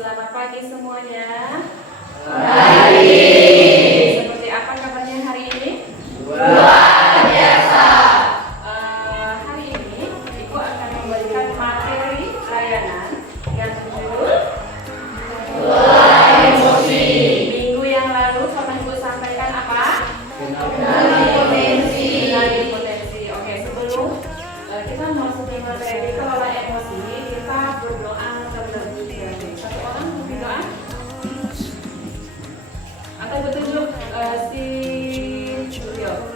Selamat pagi semuanya. Pagi. Seperti apa kabarnya hari ini? Luar biasa. Hari ini Ibu akan memberikan materi layanan yang berjudul Kelola emosi. Minggu yang lalu pernah Ibu sampaikan apa? Kenali potensi. Kenali potensi. Oke, sebelum kita masuk ke materi kelola emosi, kita berdoa terlebih dahulu. Satu orang berdoa atau petunjuk si Suryo.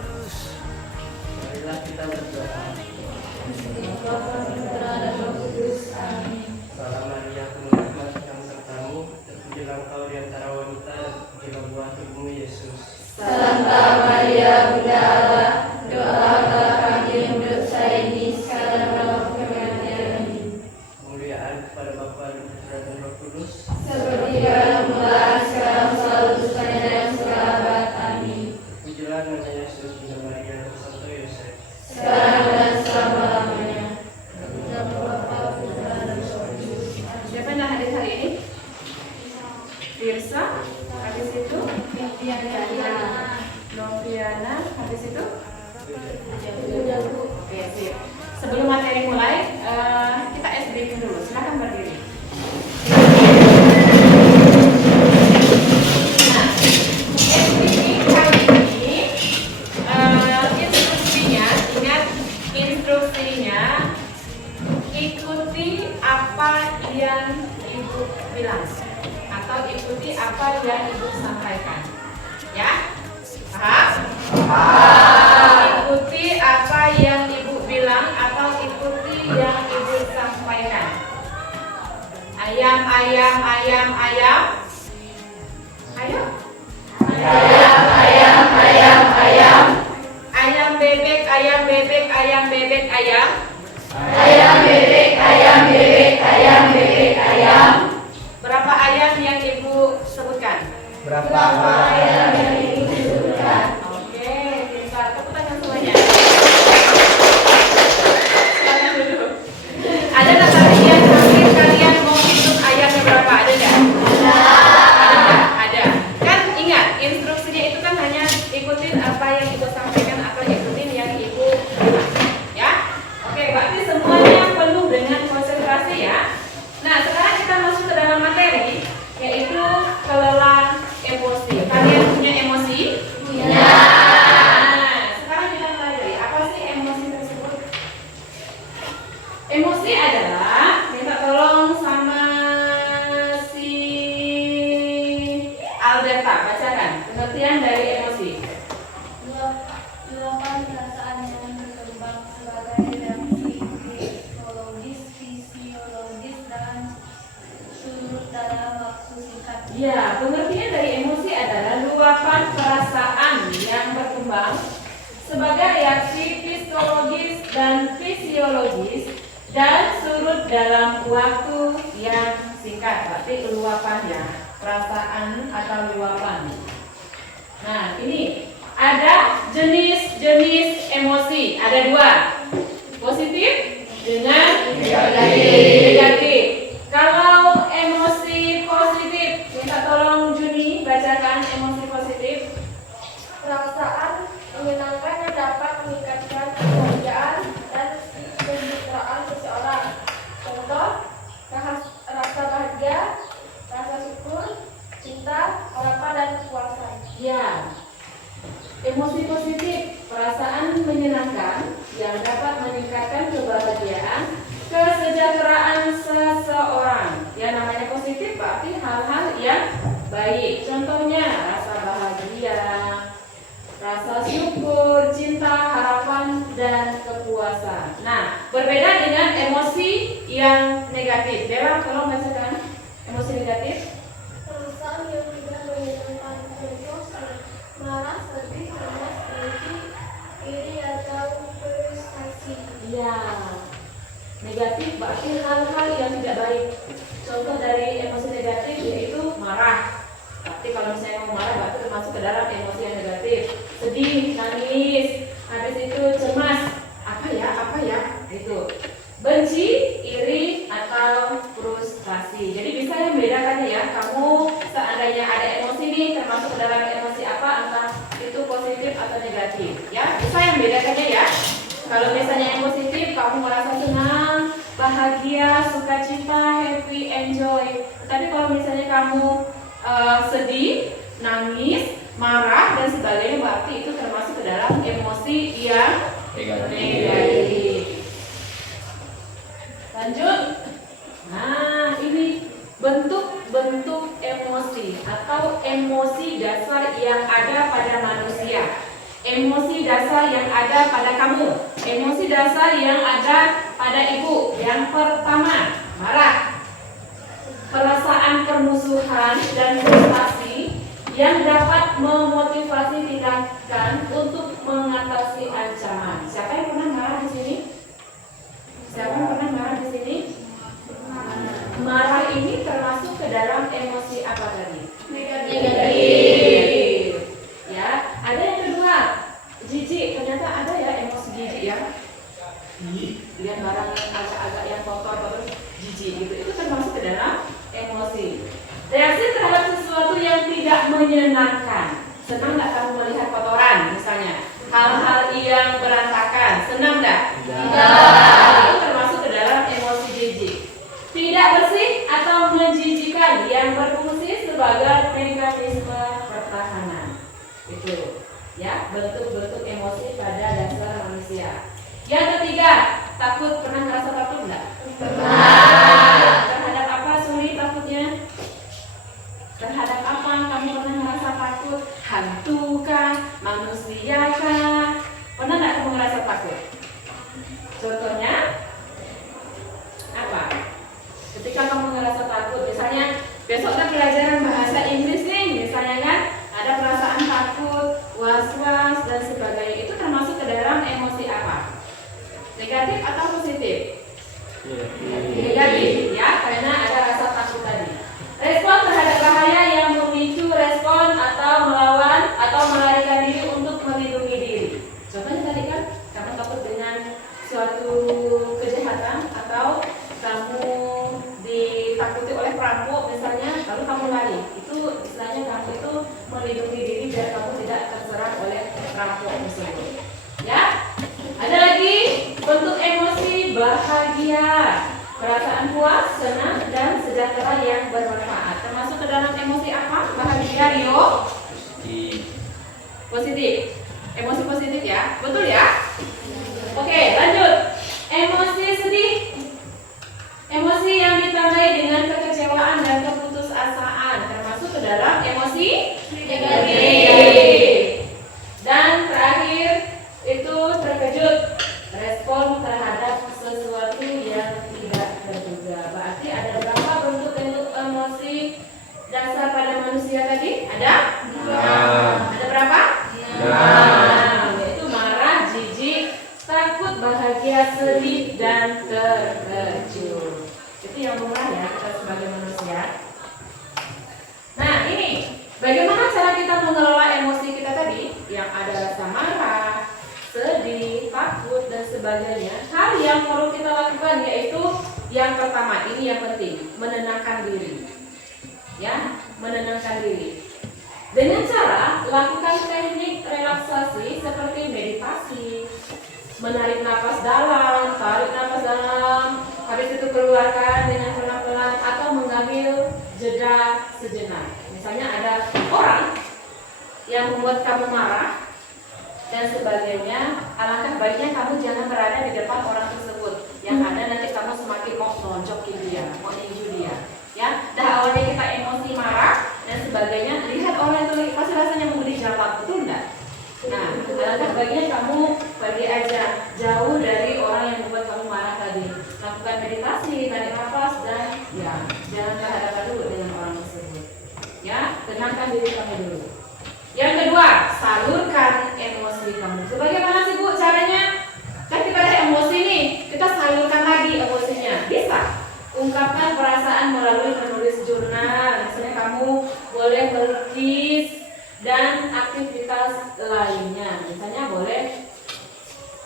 Marilah kita berdoa. Salam Maria, penuh rahmat yang sertamu, terpujilah engkau di antara wanita, dan terpujilah buah tubuhmu Yesus. Santa Maria Bunda Allah, doakanlah kami yang berdosa ini sekarang dan waktu kematian kami. Kemuliaan kepada Bapa dan Putra dan Roh Kudus. Seperti pada mula, sekarang selalu bersedia dan seabad. Amin. Terpujilah nama Yesus, Bunda Maria dan Santo Yosef. Sekarang dan selama-lamanya. Siapa yang hadir hari ini? Tirsa, habis itu Noviana, habis itu Oke, sip. Sebelum materi mulai, kita ice breaking dulu. Silakan berdiri. Nah, ice breaking kali ini instruksinya, ingat instruksinya, ikuti apa yang Ibu bilang atau ikuti apa yang Ibu sampaikan. Ya? Paham? Ikuti apa yang Ibu bilang atau ikuti yang Ibu sampaikan. Ayam, ayam, ayam, ayam. Ayo. Ayam. Ayam bebek, ayam bebek, ayam bebek, ayam. Ayam bebek, ayam bebek, ayam bebek, ayam. Berapa ayam yang Ibu sebutkan? Berapa Ayam yang disebutkan. Oke, pintar. Tepuk tangan semuanya. Silakan duduk. Ada nggak kalian hampir kalian mau hitung ayamnya berapa? Ada nggak? Ada nggak? Ada. Kan ingat instruksinya itu kan hanya ikutin apa yang Ibu sampaikan atau ikutin yang Ibu bilang. Ya? Oke, berarti semuanya penuh dengan konsentrasi ya. Nah, sekarang kita masuk ke dalam materi yaitu kelola emosi. Kalian punya emosi? Punya. Nah, sekarang kita pelajari apa sih emosi tersebut? Emosi adalah, minta tolong sama si Alberta, bacakan pengertian dari emosi. Luapan perasaan yang berkembang sebagai reaksi psikologis, fisiologis, dan surut dalam waktu singkat. Ya, pengertian dari emosi adalah luapan perasaan yang berkembang sebagai reaksi psikologis dan fisiologis dan surut dalam waktu yang singkat. Berarti luapannya, perasaan atau luapan. Nah, ini ada jenis-jenis emosi. Ada dua, positif dengan negatif. Kalau emosi positif, minta tolong Juni bacakan emosi positif. Perasaan menyenangkan yang dapat meningkatkan kebahagiaan dan kesejahteraan seseorang. Contoh, rasa bahagia, rasa syukur, cinta, harapan, dan kepuasan. Ya, emosi positif, perasaan menyenangkan yang dapat meningkatkan kebahagiaan, kesejahteraan seseorang. Yang namanya positif berarti hal-hal yang baik. Contohnya rasa bahagia, rasa syukur, cinta, harapan, dan kepuasan. Nah, berbeda dengan emosi yang negatif. Bella, tolong bacakan emosi negatif. Perasaan yang tidak menyenangkan, contoh marah, sedih, cemas, benci, iri, atau frustasi. Ya, negatif berarti hal-hal yang tidak baik. Contoh dari emosi negatif yaitu marah. Tapi kalau misalnya mau marah berarti termasuk ke dalam emosi yang negatif. Sedih, nangis, habis itu cemas. Apa ya? Itu. Benci, iri, atau frustasi. Jadi bisa yang membedakannya ya. Kamu seandainya ada emosi nih, termasuk ke dalam emosi apa, entah itu positif atau negatif ya. Bisa yang bedakannya ya. Kalau misalnya yang positif, kamu merasa senang, bahagia, sukacita, happy, enjoy. Tapi kalau misalnya kamu sedih, nangis, marah dan sebagainya, berarti itu termasuk ke dalam emosi yang negatif. Lanjut. Nah, ini bentuk-bentuk emosi atau emosi dasar yang ada pada manusia. Emosi dasar yang ada pada kamu. Emosi dasar yang ada pada ibu. Yang pertama, marah. Perasaan permusuhan dan frustasi yang dapat memotivasi tindakan untuk mengatasi ancaman. Siapa yang pernah marah di sini? Siapa yang pernah marah di sini? Marah ini termasuk ke dalam emosi apa tadi? Negatif. Ya, ada yang kedua, jijik. Ternyata ada ya emosi jijik ya. Lihat barang yang agak-agak yang kotor terus jijik gitu. Itu termasuk ke dalam emosi. Reaksi terhadap sesuatu yang tidak menyenangkan. Senang nggak kamu melihat kotoran misalnya? Hal-hal yang berantakan, senang nggak? Itu termasuk ke dalam emosi jijik. Tidak bersih atau menjijikan yang berfungsi sebagai mekanisme pertahanan. Itu ya, bentuk-bentuk emosi pada dasar manusia. Yang ketiga, takut. Pernah merasa takut nggak? Pernah. Terhadap apa Suri takutnya? Terhadap apa kamu pernah merasa takut? Hantu kah? Manusia kah? Pernah nggak kamu merasa takut? Contohnya apa? Ketika kamu merasa takut, misalnya besok ada pelajaran bahasa Inggris nih, misalnya kan, ada perasaan takut, was-was dan sebagainya. Itu termasuk ke dalam emosi apa? Negatif atau positif? Negatif ya, karena ada rasa takut tadi. Respon terhadap bahaya yang memicu respon atau melawan atau melarikan diri untuk melindungi diri. Contohnya tadi kan, kamu takut dengan suatu kejahatan atau kamu ditakuti oleh perampok misalnya, lalu kamu lari. Itu istilahnya kamu itu melindungi diri biar kamu tidak terserang oleh perampok tersebut. Ya, ada lagi bentuk emosi bahagia, perasaan puas, senang dan sejahtera yang bermanfaat. Termasuk ke dalam emosi apa? Bahagia, Rio? Positif. Emosi positif ya, betul ya? Oke, lanjut. Emosi sedih. Emosi yang ditandai dengan kekecewaan dan keputusasaan, termasuk ke dalam emosi negatif. Dan terakhir itu terkejut, respon terhadap sesuatu yang tidak terduga. Berarti ada berapa bentuk emosi dasar pada manusia tadi? Ada? Ada berapa? Yaitu marah, jijik, takut, bahagia, sedih, dan terkejut. Itu yang lumrah ya kita sebagai manusia. Nah ini, bagaimana cara kita mengelola emosi kita tadi? Yang ada rasa marah, sedih, takut, dan sebagainya. Hal yang perlu kita lakukan yaitu yang pertama, ini yang penting, menenangkan diri. Ya, menenangkan diri. Dengan cara lakukan teknik relaksasi seperti meditasi, menarik nafas dalam, tarik nafas dalam, habis itu keluarkan dengan pelan-pelan atau mengambil jeda sejenak. Misalnya ada orang yang membuat kamu marah dan sebagainya, alangkah baiknya kamu jangan berada di depan orang tersebut. Yang ada nanti kamu semakin mau nonjokin dia, mau ninju dia. Ya, dah awalnya kita emosi marah dan sebagainya, lihat orang itu pasti rasanya mau dijawab, betul enggak? Nah, alangkah baiknya kamu pergi aja jauh dari orang yang membuat kamu marah tadi. Lakukan meditasi, tarik nafas dan ya, jangan berhadapan dulu dengan orang tersebut. Ya, tenangkan diri kamu dulu. Yang kedua, salurkan emosi kamu. Sebagaimana sih Bu caranya? Kan kita ada emosi nih, kita salurkan lagi emosinya. Bisa ungkapkan perasaan melalui menulis jurnal. Misalnya kamu boleh melukis dan aktivitas lainnya. Misalnya boleh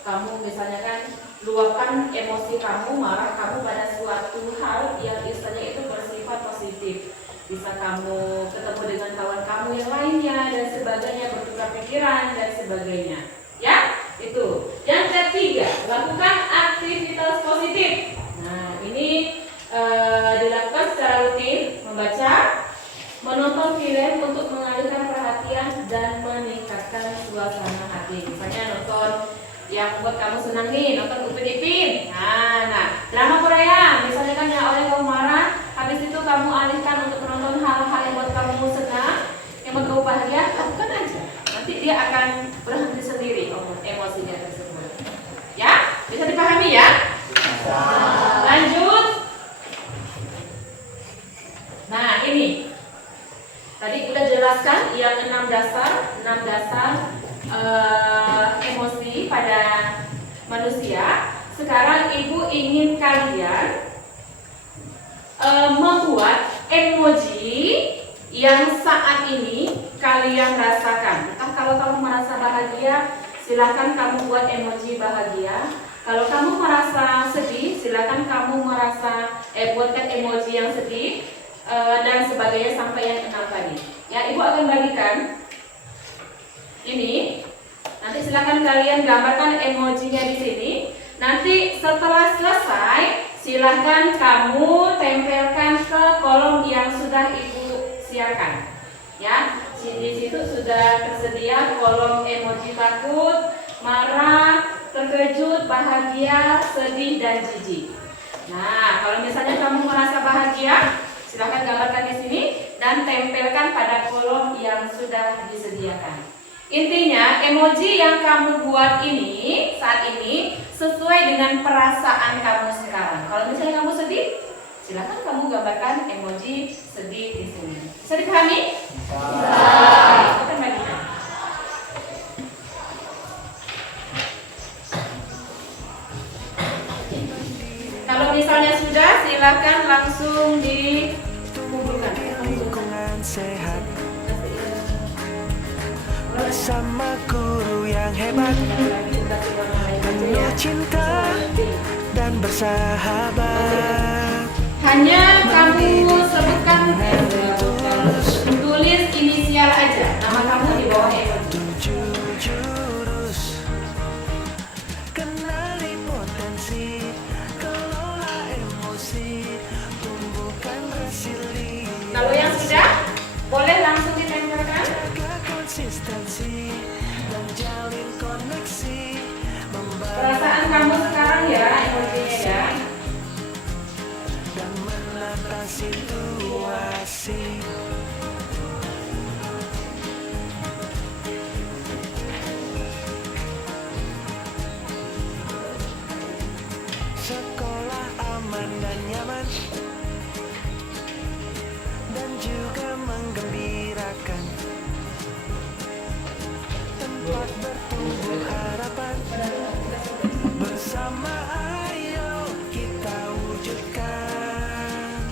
kamu misalnya kan luapkan emosi kamu, marah kamu pada suatu hal yang istilahnya itu bersifat positif. positif. Bisa kamu ketemu dengan kawan kamu yang lainnya dan sebagainya, bertukar pikiran dan sebagainya. Ya, itu. Yang ketiga, lakukan aktivitas positif. Nah, ini dilakukan secara rutin, membaca, menonton film untuk mengalihkan perhatian dan meningkatkan suasana hati. Misalnya nonton yang buat kamu senang nih, nonton Upin Ipin. Nah, drama Korea, misalnya kan yang oleh kamu marah, habis itu kamu alihkan untuk menonton hal-hal yang buat kamu senang, yang buat kamu bahagia, lakukan aja. Nanti dia akan berhenti sendiri emosinya tersebut. Ya, bisa dipahami ya? Lanjut. Nah, ini tadi udah jelaskan yang 6 dasar emosi pada manusia. Sekarang ibu ingin kalian membuat emoji yang saat ini kalian rasakan. Entah kalau kamu merasa bahagia, silakan kamu buat emoji bahagia. Kalau kamu merasa sedih, silakan kamu buatkan emoji yang sedih. Dan sebagainya sampai yang 6 tadi. Ya, ibu akan bagikan ini. Nanti silakan kalian gambarkan emojinya di sini. Nanti setelah selesai, silakan kamu tempelkan ke kolom yang sudah ibu siapkan. Ya, di situ sudah tersedia kolom emoji takut, marah, terkejut, bahagia, sedih, dan jijik. Nah, kalau misalnya kamu merasa bahagia, silakan gambarkan di sini dan tempelkan pada kolom yang sudah disediakan. Intinya, emoji yang kamu buat ini saat ini sesuai dengan perasaan kamu sekarang. Kalau misalnya kamu sedih, silakan kamu gambarkan emoji sedih di sini. Bisa dipahami? Bisa. Kalau misalnya sudah, silakan langsung dikumpulkan. Lingkungan sehat bersama guru yang hebat, penuh cinta dan bersahabat. Hanya kamu sebutkan, tulis inisial aja, nama kamu di bawah emoji. 7 jurus, kenali potensi, kelola emosi, tumbuhkan resiliensi. Kalau yang sudah, boleh langsung ditempelkan. Jaga konsistensi dan jalin koneksi. Perasaan kamu sekarang ya, emojinya ya. Dan menata situasi. Sekolah aman dan nyaman, dan juga menggembirakan. Tempat bertumbuh harapan, bersama ayo kita wujudkan.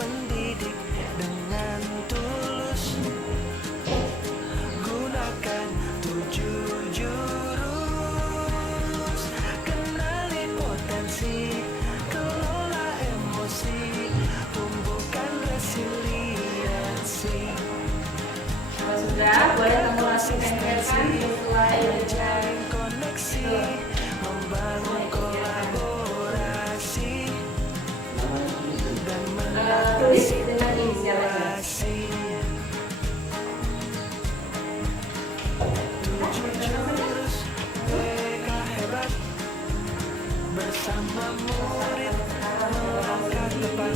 Mendidik dengan tulus, gunakan 7 jurus. Kenali potensi, kelola emosi, tumbuhkan resiliensi. Kalau sudah, boleh kamu langsung tempelkan sesuai dengan Jalin koneksi, membangun kolaborasi, dan tulis dengan inisial aja. situasi. 7 jurus mereka hebat, bersama murid melangkah depan.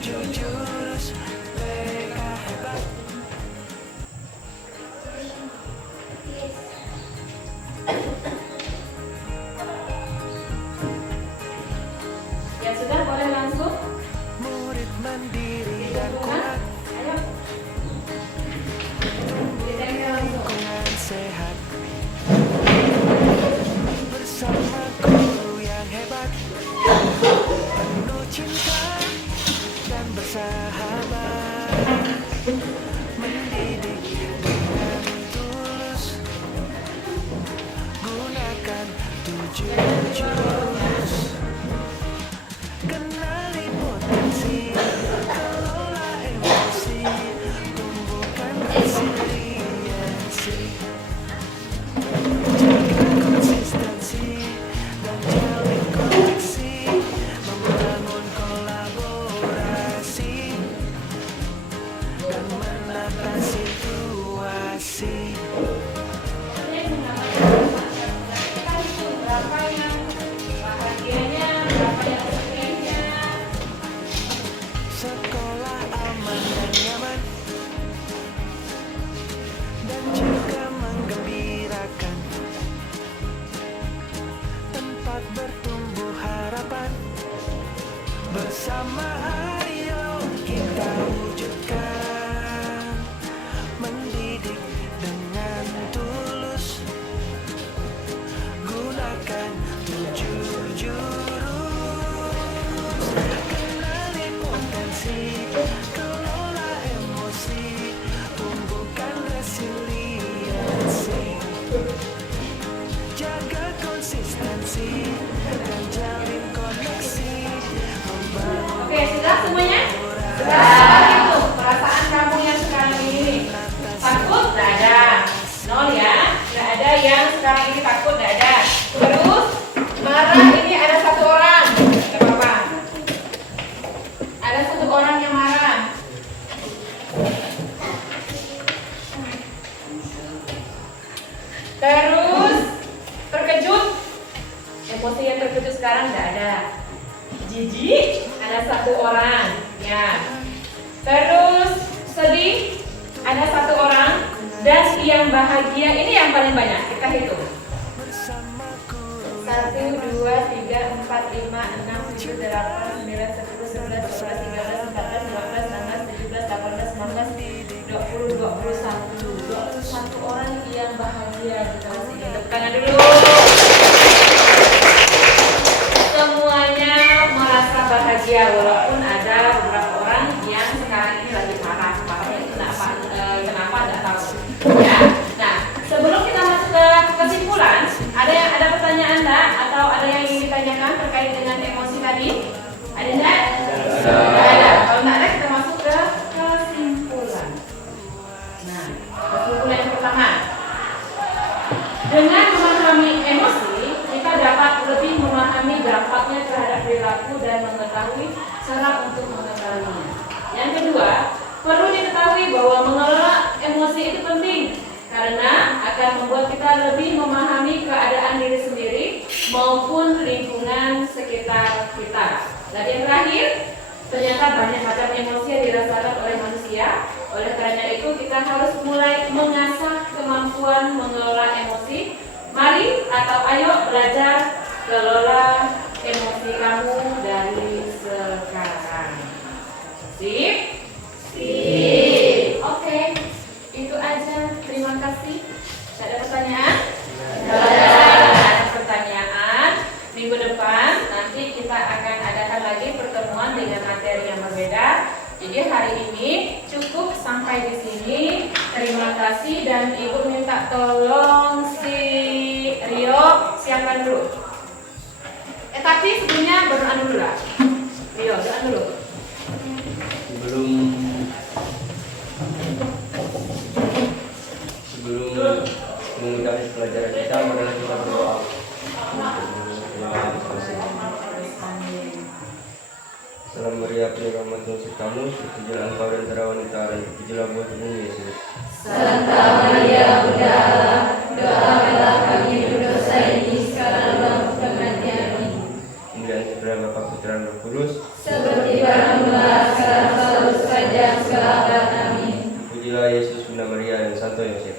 7 jurus mereka hebat. Yang sudah, boleh langsung Murid mandiri dan kuat, ayo ditempel langsung. lingkungan sehat, bersama guru yang hebat, penuh cinta dan bersahabat. Mendidik dengan tulus, gunakan 7 jurus. Kenali potensi, sekolah aman dan nyaman, dan juga menggembirakan, tempat bertumbuh harapan. Bersama ayo kita wujudkan, mendidik dengan tulus, gunakan 7 jurus. Kenali potensi, kelola emosi, tumbuhkan resiliensi, jaga konsistensi, dan jalin koneksi, membangun. Oke, sudah semuanya? Sudah. Itu perasaan kamu yang sekarang ini. Takut? Tidak ada. 0 ya. Tidak ada yang sekarang ini takut, tidak ada. Terus marah ini ada 1 orang. Tidak apa-apa. Ada 1 orang yang marah. Terus terkejut. Emosi yang terkejut sekarang tidak ada. Jijik ada 1 orang ya. Terus sedih ada 1 orang, dan yang bahagia ini yang paling banyak. Kita hitung 1, 2, 3, 4, 5, 6, 7, 8, 9, 10, 11, 12, 13, 14, 15, 16, 17, 18, 19, 20, 21 orang yang bahagia. Kita masih tepuk tangan dulu. Semuanya merasa bahagia, walaupun ada beberapa orang yang sekarang ini lagi marah. Marahnya itu kenapa nggak tahu ya. Nah, sebelum kita masuk ke kesimpulan, ada pertanyaan enggak, atau ada yang ingin ditanyakan terkait dengan emosi tadi? Ada enggak? Nggak ada. Kalau nggak ada, kita masuk ke kesimpulan. Nah, kesimpulan yang pertama, dengan memahami emosi, kita dapat lebih memahami dampaknya terhadap perilaku dan mengetahui cara untuk mengendalinya. Yang kedua, perlu diketahui bahwa mengelola emosi itu penting karena akan membuat kita lebih memahami keadaan diri sendiri maupun lingkungan sekitar kita. Dan yang terakhir, ternyata banyak macam emosi yang dirasakan oleh manusia. Oleh karena itu, kita harus mulai mengasah kemampuan mengelola emosi. Mari atau ayo belajar kelola emosi kamu dari sekarang. Sip? Sip. Oke, itu aja. Terima kasih. Ada pertanyaan? Ada pertanyaan. Minggu depan nanti kita akan adakan lagi pertemuan dengan materi yang berbeda. Jadi hari ini cukup sampai di sini. Terima kasih, dan Ibu minta tolong si Rio siapkan dulu. Tapi sebelumnya berdoa dulu lah. Rio, doa dulu. Sebelum mengikuti pelajaran kita, marilah kita berdoa. Salam Maria, penuh rahmat Tuhan sertamu, terpujilah engkau di antara wanita, dan terpujilah buah tubuhmu Yesus. Santa Maria Bunda Allah, doakanlah kami berdosa ini sekarang dan waktu kematian kami. Kemuliaan kepada Bapa, Putra, dan Roh Kudus, Seperti pada mula, sekarang selalu sepanjang segala abad. Amin. terpujilah Yesus, Bunda Maria, dan Santo Yosef.